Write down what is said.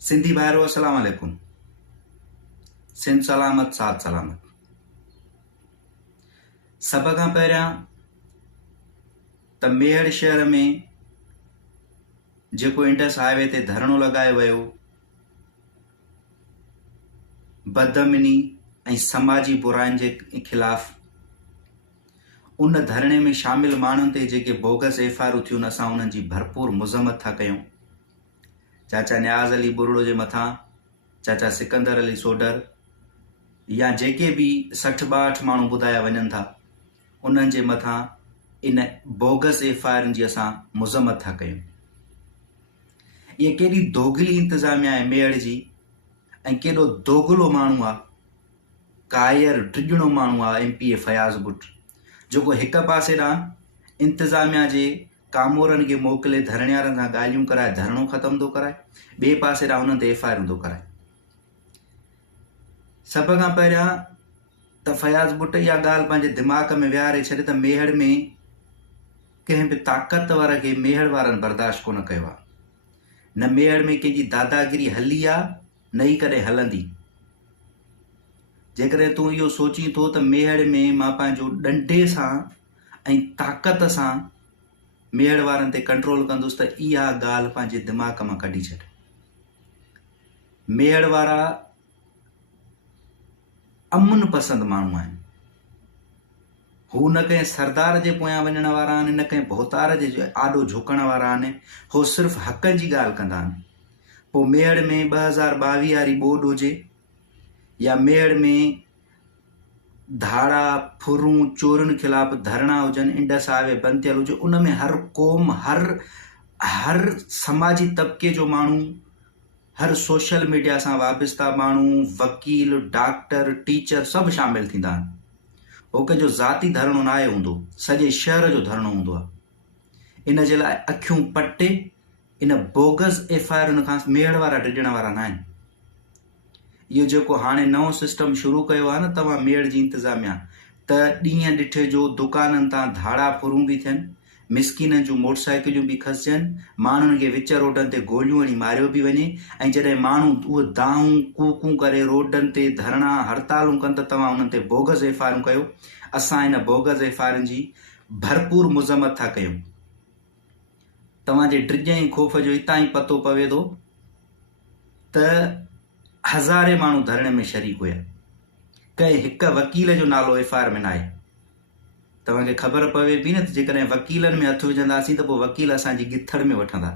सिंधी भाइरो अस्सलाम वालेकुम। सिंध सलामत साथ सलामत। सब खां पहिरियां त मेहड़ शहर में जेको इंडस हाईवे ते धरणो लॻायो वियो बदअमनी ऐं समाजी बुराइनि जे खिलाफ़, उन धरणे में शामिल माण्हुनि ते जेके बोगस एफआईआर थियूं असां उन्हनि जी भरपूर मज़म्मत था कयूं। चाचा न्याज़ अली बुरड़ो जे मथां, चाचा सिकंदर अली सोडर या जेके भी 60-62 माण्हू ॿुधाया वञनि था, उन्हनि जे मथां इन बोगस एफआईआर जी असां मज़म्मत था कयूं। ये केॾी दोगली इंतज़ामिया आहे मेहड़ जी, ऐं केॾो दोगलो माण्हू आहे, कायर टिजणो माण्हू आहे MP फयाज़ बुट, जेको हिक पासे ॾांहुं इंतज़ामिया जे कामोरनि खे मोकिले धरಣಿयारनि सां ॻाल्हियूं कराए धरणो ख़तम थो कराए, ॿिए पासे ॾांहुं उन्हनि ते एफआईआर थो कराए। सभ खां पहिरियां त फयाज़ बुट इहा ॻाल्हि पंहिंजे दिमाग़ में विहारे छॾे त मेहड़ में कंहिं बि ताक़तवर खे मेहड़ वारनि बर्दाश्त कोन कयो आहे। न मेहड़ में कंहिंजी दादागिरी हली आहे, न ई कॾहिं हलंदी। जेकॾहिं तूं इहो सोची थो त मेहड़ में मां पंहिंजो डंडे सां ऐं ताक़त सां मेहड़ वारनि ते कंट्रोल कंदुसि, त इहा ॻाल्हि पंहिंजे दिमाग़ मां कढी छॾ। मेहड़ वारा अमन पसंद माण्हू आहिनि। हू न कंहिं सरदार जे पोयां वञण वारा आहिनि, न कंहिं भोतार जे आॾो झुकण वारा आहिनि। हो सिर्फ़ु हक़ जी ॻाल्हि कंदा आहिनि। पोइ मेहड़ में 2022 वारी ॿोॾ हुजे या मेहड़ में धाड़ा फुरूं चोरनि खिलाफ़ धरणा हुजनि, इंडस हाईवे बंदि थियल हुजे, उन में हर क़ौम, हर समाजी तबिके जो माण्हू, हर सोशल मीडिया सां वाबस्ता माण्हू, वकील, डॉक्टर, टीचर सभु शामिल थींदा आहिनि। हो कंहिंजो ज़ाती धरणो न आहे हूंदो, सॼे शहर जो धरणो हूंदो आहे। इन जे लाइ अखियूं पटे इन बोगस एफआईआर खां मेहड़ वारा डिॼण वारा न आहिनि। इहो जेको हाणे नओं सिस्टम शुरू कयो आहे न तव्हां मेहड़ जी इंतज़ामिया, त ॾींहं ॾिठे जो दुकाननि तां धाड़ा फुरूं बि थियनि, मिसकिननि जूं मोटरसाइकिलियूं बि खसिजनि, माण्हुनि खे विच रोडनि ते गोलियूं हणी मारियो बि वञे, ऐं जॾहिं माण्हू उहे दाऊं कूकूं करे रोडनि ते धरणा हड़तालूं कनि त तव्हां उन्हनि ते बोगस एफआईआर कयो। असां इन बोगस एफआईआर जी भरपूर मज़म्मत था कयूं। तव्हांजे ड्रिज ऐं ख़ौफ़ जो हितां ई पतो पवे थो त हज़ारे माण्हू धरणे में शरीक हुया, कंहिं हिक वकील जो नालो एफआईआर में न आहे। तव्हांखे ख़बर पवे बि न त जेकॾहिं वकीलनि में हथु विझंदासीं त पोइ वकील असांजी गिथड़ में वठंदा।